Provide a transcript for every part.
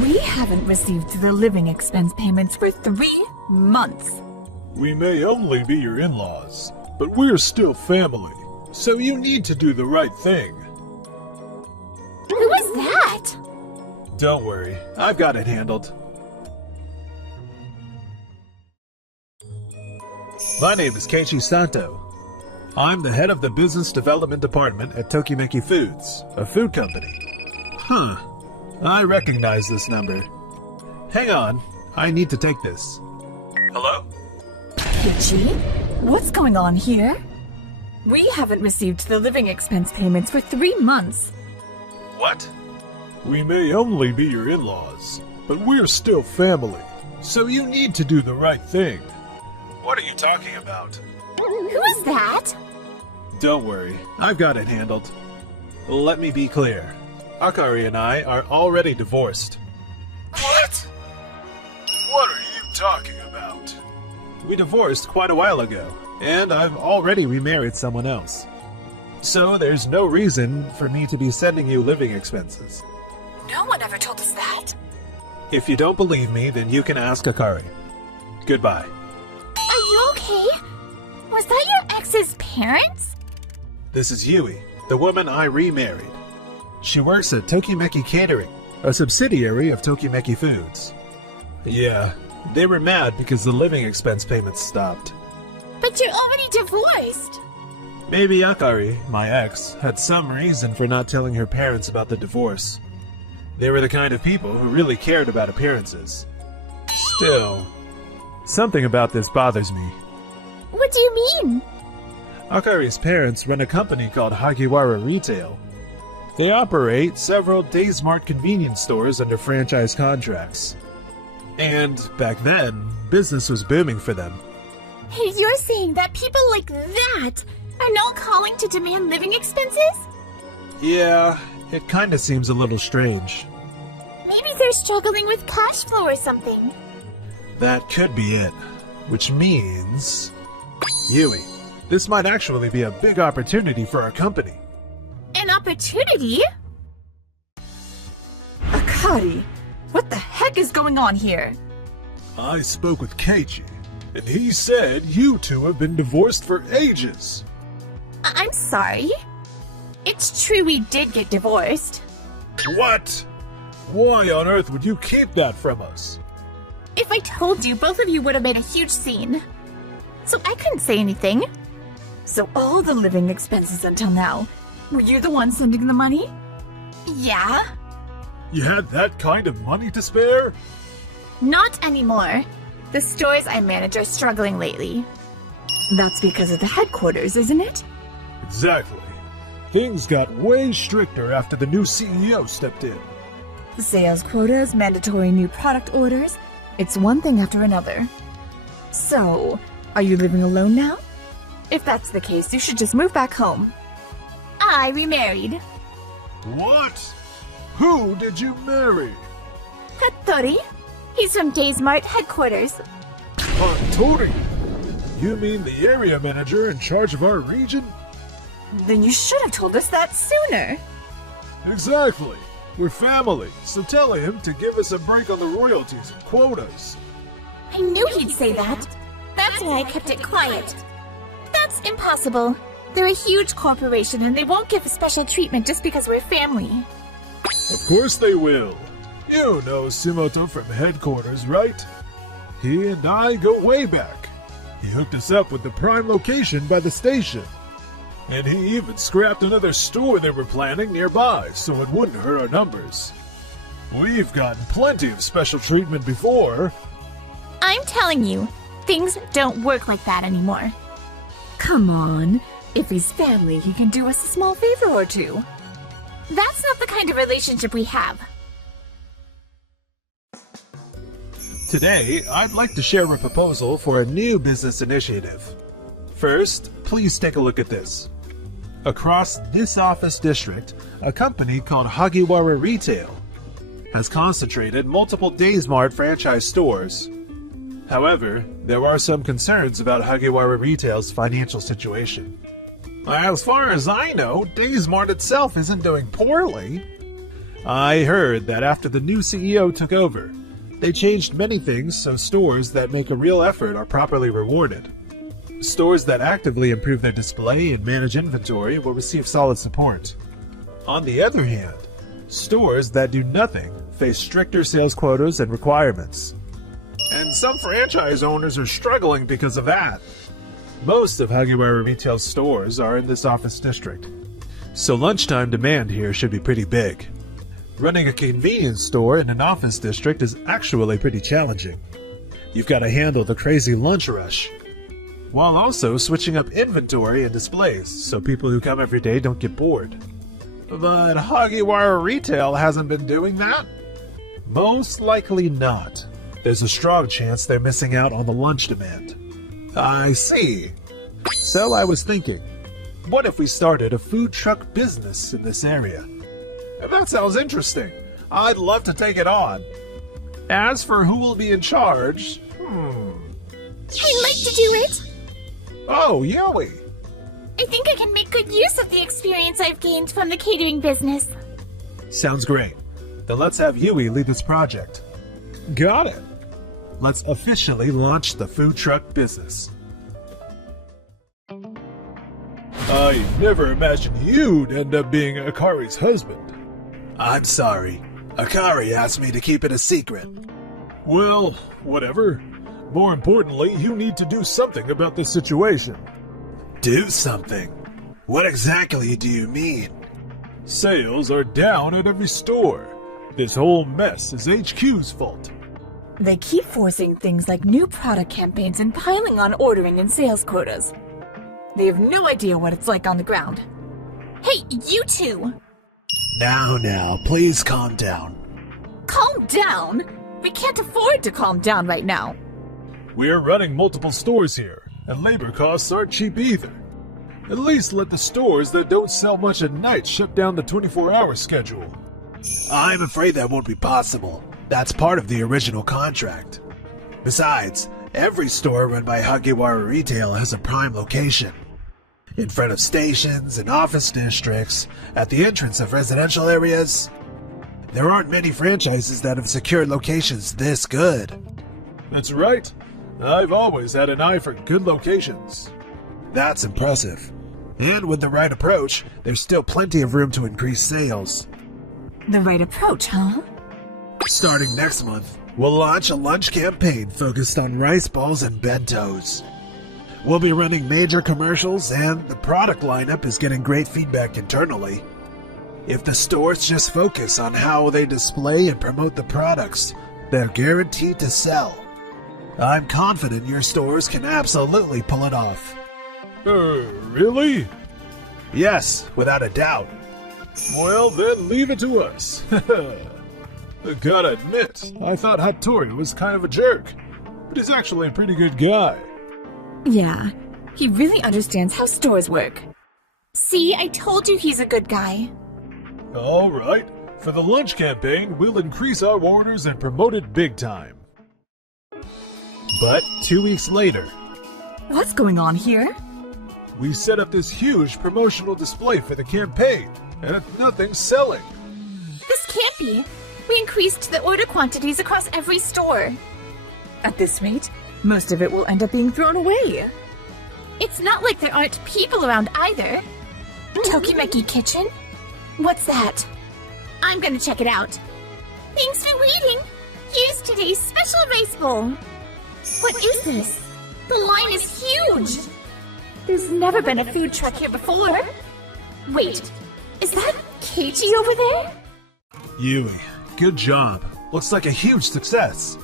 We haven't received the living expense payments for 3 months. We may only be your in-laws, but we're still family, so you need to do the right thing. Who is that? Don't worry, I've got it handled. My name is Keiichi Santo. I'm the head of the business development department at Tokimeki Foods, a food company. I recognize this number. Hang on, I need to take this. Hello? Keiichi? What's going on here? We haven't received the living expense payments for 3 months. What? We may only be your in-laws, but we're still family, so you need to do the right thing. What are you talking about? Who is that? Don't worry, I've got it handled. Let me be clear. Akari and I are already divorced. What? What are you talking about? We divorced quite a while ago, and I've already remarried someone else. So there's no reason for me to be sending you living expenses. No one ever told us that. If you don't believe me, then you can ask Akari. Goodbye. Are you okay? Was that your ex's parents? This is Yui, the woman I remarried. She works at Tokimeki Catering, a subsidiary of Tokimeki Foods. Yeah, they were mad because the living expense payments stopped. But you're already divorced. Maybe Akari, my ex, had some reason for not telling her parents about the divorce. They were the kind of people who really cared about appearances. Still, something about this bothers me. What do you mean? Akari's parents run a company called Hagiwara Retail. They operate several Days Mart convenience stores under franchise contracts. And back then, business was booming for them. You're saying that people like that are now calling to demand living expenses? Yeah, it kinda seems a little strange. Maybe they're struggling with cash flow or something. That could be it. Which means... Yui, this might actually be a big opportunity for our company. An opportunity? Akari, what the heck is going on here? I spoke with Keiichi, and he said you two have been divorced for ages. I'm sorry. It's true we did get divorced. What? Why on earth would you keep that from us? If I told you, both of you would have made a huge scene. So I couldn't say anything. So all the living expenses until now, were you the one sending the money? Yeah. You had that kind of money to spare? Not anymore. The stores I manage are struggling lately. That's because of the headquarters, isn't it? Exactly. Things got way stricter after the new CEO stepped in. Sales quotas, mandatory new product orders. It's one thing after another. So, are you living alone now? If that's the case, you should just move back home. I remarried. What? Who did you marry? Hattori. He's from Days Mart headquarters. Hattori? You mean the area manager in charge of our region? Then you should have told us that sooner. Exactly. We're family, so tell him to give us a break on the royalties and quotas. I knew he'd say that. That's why I kept it quiet. That's impossible. They're a huge corporation and they won't give special treatment just because we're family. Of course they will. You know Sumoto from headquarters, right? He and I go way back. He hooked us up with the prime location by the station. And he even scrapped another store they were planning nearby so it wouldn't hurt our numbers. We've gotten plenty of special treatment before. I'm telling you, things don't work like that anymore. Come on. If he's family, he can do us a small favor or two. That's not the kind of relationship we have. Today, I'd like to share a proposal for a new business initiative. First, please take a look at this. Across this office district, a company called Hagiwara Retail has concentrated multiple Days Mart franchise stores. However, there are some concerns about Hagiwara Retail's financial situation. As far as I know, Days Mart itself isn't doing poorly. I heard that after the new CEO took over, they changed many things so stores that make a real effort are properly rewarded. Stores that actively improve their display and manage inventory will receive solid support. On the other hand, stores that do nothing face stricter sales quotas and requirements. And some franchise owners are struggling because of that. Most of Hagiwara Retail's stores are in this office district, so lunchtime demand here should be pretty big. Running a convenience store in an office district is actually pretty challenging. You've got to handle the crazy lunch rush, while also switching up inventory and displays so people who come every day don't get bored. But Hagiwara Retail hasn't been doing that? Most likely not. There's a strong chance they're missing out on the lunch demand. I see. So I was thinking, what if we started a food truck business in this area? That sounds interesting. I'd love to take it on. As for who will be in charge, I'd like to do it. Oh, Yui! I think I can make good use of the experience I've gained from the catering business. Sounds great. Then let's have Yui lead this project. Got it. Let's officially launch the food truck business. I never imagined you'd end up being Akari's husband. I'm sorry. Akari asked me to keep it a secret. Well, whatever. More importantly, you need to do something about this situation. Do something? What exactly do you mean? Sales are down at every store. This whole mess is HQ's fault. They keep forcing things like new product campaigns and piling on ordering and sales quotas. They have no idea what it's like on the ground. Hey, you two! Now, please calm down. Calm down? We can't afford to calm down right now. We're running multiple stores here, and labor costs aren't cheap either. At least let the stores that don't sell much at night shut down the 24-hour schedule. I'm afraid that won't be possible. That's part of the original contract. Besides, every store run by Hagiwara Retail has a prime location. In front of stations and office districts, at the entrance of residential areas. There aren't many franchises that have secured locations this good. That's right. I've always had an eye for good locations. That's impressive. And with the right approach, there's still plenty of room to increase sales. The right approach, huh? Starting next month, we'll launch a lunch campaign focused on rice balls and bentos. We'll be running major commercials, and the product lineup is getting great feedback internally. If the stores just focus on how they display and promote the products, they're guaranteed to sell. I'm confident your stores can absolutely pull it off. Really? Yes, without a doubt. Well, then leave it to us. Gotta admit, I thought Hattori was kind of a jerk, but he's actually a pretty good guy. Yeah, he really understands how stores work. See, I told you he's a good guy. All right, for the lunch campaign, we'll increase our orders and promote it big time. But 2 weeks later, What's going on here? we set up this huge promotional display for the campaign, and nothing's selling. This can't be. We increased the order quantities across every store. At this rate, most of it will end up being thrown away. It's not like there aren't people around either. Tokimeki Kitchen? What's that? I'm gonna check it out. Thanks for waiting. Here's today's special rice bowl. What is this? The line is huge. There's never been a food truck here before. Wait, is that Keiichi over there? Yui, good job. Looks like a huge success.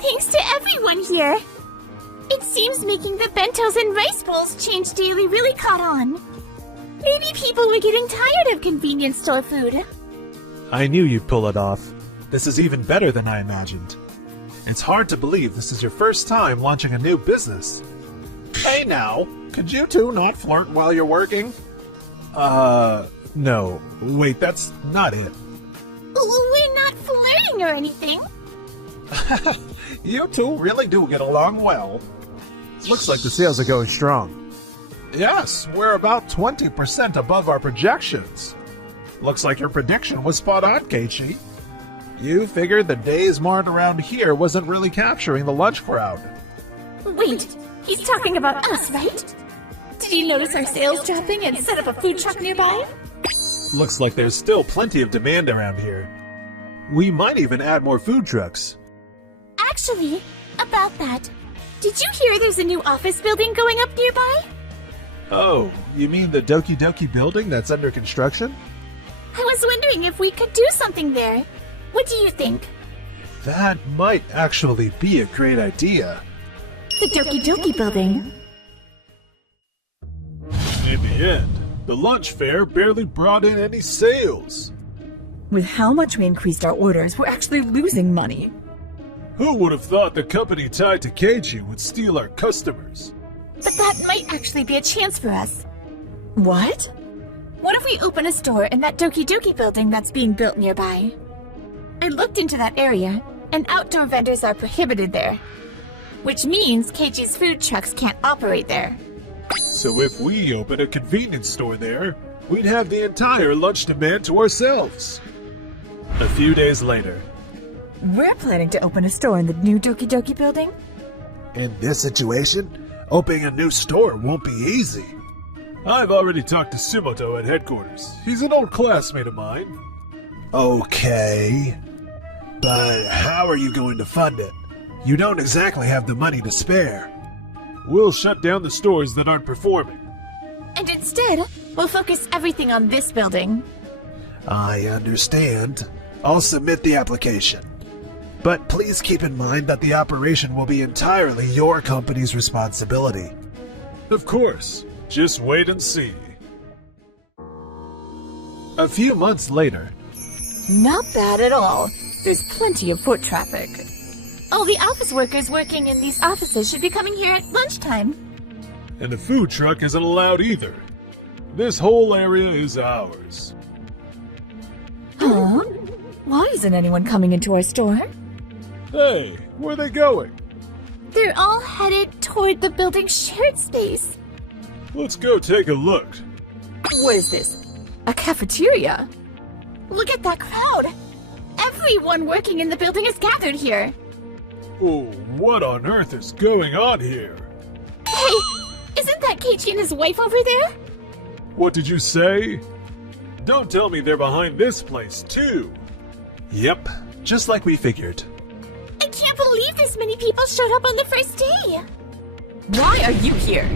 Thanks to everyone here. It seems making the bentos and rice bowls change daily really caught on. Maybe people were getting tired of convenience store food. I knew you'd pull it off. This is even better than I imagined. It's hard to believe this is your first time launching a new business. Hey now, could you two not flirt while you're working? No. Wait, that's not it. We're not flirting or anything. You two really do get along well. Looks like the sales are going strong. Yes, we're about 20% above our projections. Looks like your prediction was spot on, Keiichi. You figured the Days Mart around here wasn't really capturing the lunch crowd. Wait, he's talking about us, right? Did you notice our sales dropping and set up a food truck nearby? Looks like there's still plenty of demand around here. We might even add more food trucks. Actually, about that, did you hear there's a new office building going up nearby? Oh, you mean the Doki Doki building that's under construction? I was wondering if we could do something there. What do you think? That might actually be a great idea. The Doki Doki building. In the end, the lunch fair barely brought in any sales. With how much we increased our orders, we're actually losing money. Who would have thought the company tied to Keiichi would steal our customers? But that might actually be a chance for us. What? What if we open a store in that Doki Doki building that's being built nearby? I looked into that area, and outdoor vendors are prohibited there. Which means Keiichi's food trucks can't operate there. So if we open a convenience store there, we'd have the entire lunch demand to ourselves. A few days later. We're planning to open a store in the new Doki Doki building? In this situation, opening a new store won't be easy. I've already talked to Sumoto at headquarters. He's an old classmate of mine. Okay. But how are you going to fund it? You don't exactly have the money to spare. We'll shut down the stores that aren't performing. And instead, we'll focus everything on this building. I understand. I'll submit the application. But please keep in mind that the operation will be entirely your company's responsibility. Of course. Just wait and see. A few months later. Not bad at all. There's plenty of foot traffic. All the office workers working in these offices should be coming here at lunchtime. And the food truck isn't allowed either. This whole area is ours. Huh? Why isn't anyone coming into our store? Hey, where are they going? They're all headed toward the building's shared space. Let's go take a look. What is this? A cafeteria? Look at that crowd! Everyone working in the building is gathered here. Oh, what on earth is going on here? Hey, isn't that Keiichi and his wife over there? What did you say? Don't tell me they're behind this place, too. Yep, just like we figured. I can't believe this many people showed up on the first day. Why are you here?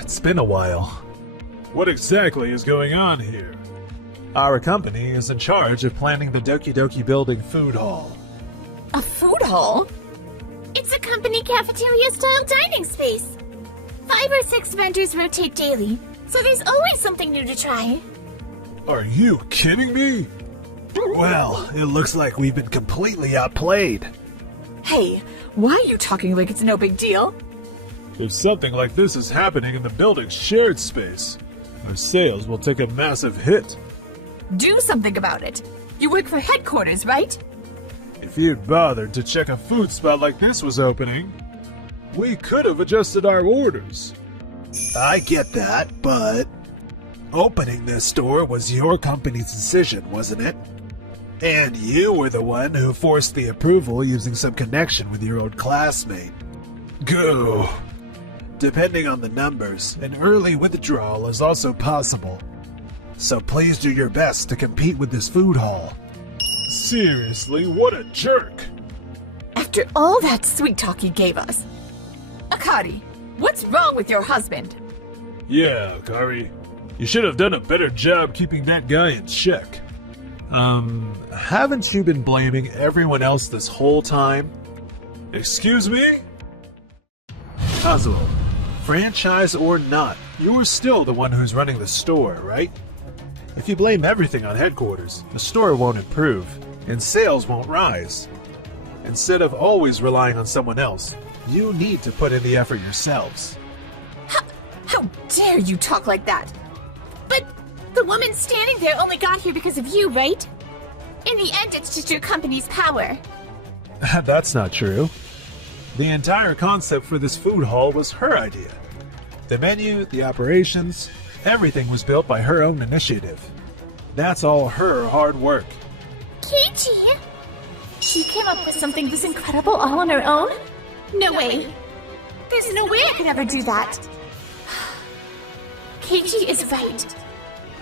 It's been a while. What exactly is going on here? Our company is in charge of planning the Doki Doki building food hall. A food hall? It's a company cafeteria-style dining space. 5 or 6 vendors rotate daily, so there's always something new to try. Are you kidding me? Well, it looks like we've been completely outplayed. Hey, why are you talking like it's no big deal? If something like this is happening in the building's shared space, our sales will take a massive hit. Do something about it. You work for headquarters, right? If you'd bothered to check a food spot like this was opening, we could have adjusted our orders. I get that, but opening this store was your company's decision, wasn't it? And you were the one who forced the approval using some connection with your old classmate. Go. Depending on the numbers, an early withdrawal is also possible. So please do your best to compete with this food hall. Seriously, what a jerk! After all that sweet talk he gave us. Akari, what's wrong with your husband? Yeah, Akari. You should have done a better job keeping that guy in check. Haven't you been blaming everyone else this whole time? Excuse me? Kazuo, franchise or not, you're still the one who's running the store, right? If you blame everything on headquarters, the store won't improve, and sales won't rise. Instead of always relying on someone else, you need to put in the effort yourselves. How dare you talk like that? But the woman standing there only got here because of you, right? In the end, it's just your company's power. That's not true. The entire concept for this food hall was her idea. The menu, the operations, everything was built by her own initiative. That's all her hard work. Keiichi? She came up with something this incredible all on her own? No way. There's no way I could ever do that. Keiichi is right.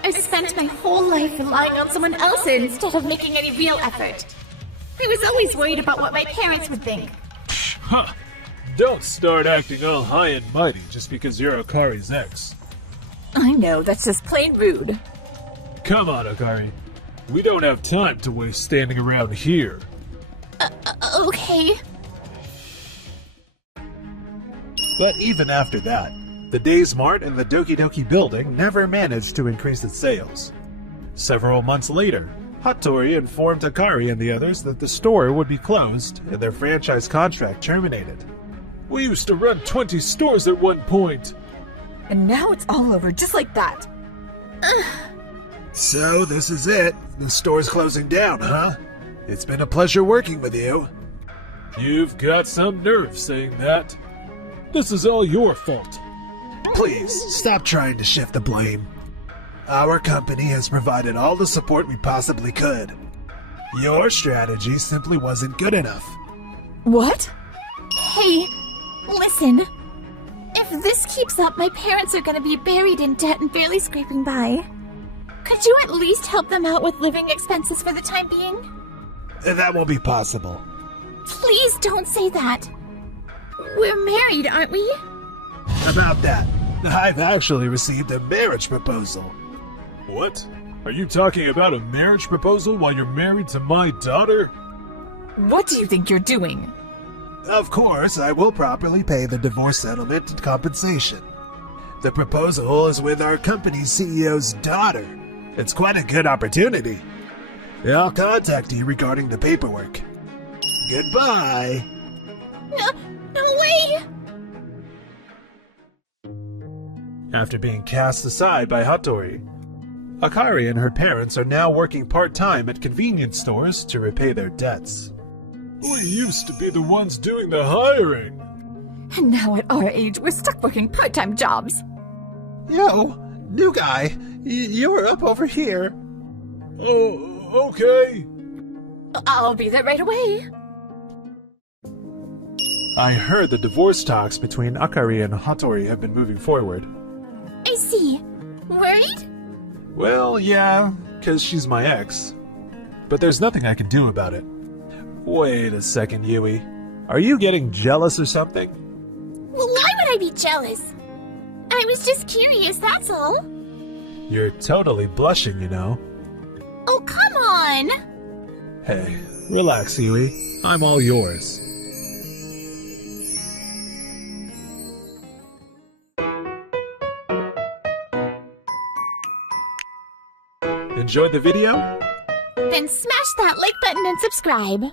I spent my whole life relying on someone else instead of making any real effort. I was always worried about what my parents would think. Huh. Don't start acting all high and mighty just because you're Akari's ex. I know, that's just plain rude. Come on, Akari. We don't have time to waste standing around here. Okay. But even after that, the Days Mart and the Doki Doki building never managed to increase its sales. Several months later, Hattori informed Akari and the others that the store would be closed and their franchise contract terminated. We used to run 20 stores at one point. And now it's all over, just like that. So this is it. The store's closing down, huh? It's been a pleasure working with you. You've got some nerve saying that. This is all your fault. Please, stop trying to shift the blame. Our company has provided all the support we possibly could. Your strategy simply wasn't good enough. What? Hey, listen. If this keeps up, my parents are gonna be buried in debt and barely scraping by. Could you at least help them out with living expenses for the time being? That won't be possible. Please don't say that. We're married, aren't we? About that, I've actually received a marriage proposal. What? Are you talking about a marriage proposal while you're married to my daughter? What do you think you're doing? Of course, I will properly pay the divorce settlement and compensation. The proposal is with our company's CEO's daughter. It's quite a good opportunity. I'll contact you regarding the paperwork. Goodbye. No way! After being cast aside by Hattori, Akari and her parents are now working part-time at convenience stores to repay their debts. We used to be the ones doing the hiring. And now at our age, we're stuck working part-time jobs. Yo, new guy, you're up over here. Oh, okay. I'll be there right away. I heard the divorce talks between Akari and Hattori have been moving forward. I see. Worried? Well, yeah, 'cause she's my ex. But there's nothing I can do about it. Wait a second, Yui. Are you getting jealous or something? Well, why would I be jealous? I was just curious, that's all. You're totally blushing, you know. Oh, come on! Hey, relax, Yui. I'm all yours. Enjoyed the video? Then smash that like button and subscribe.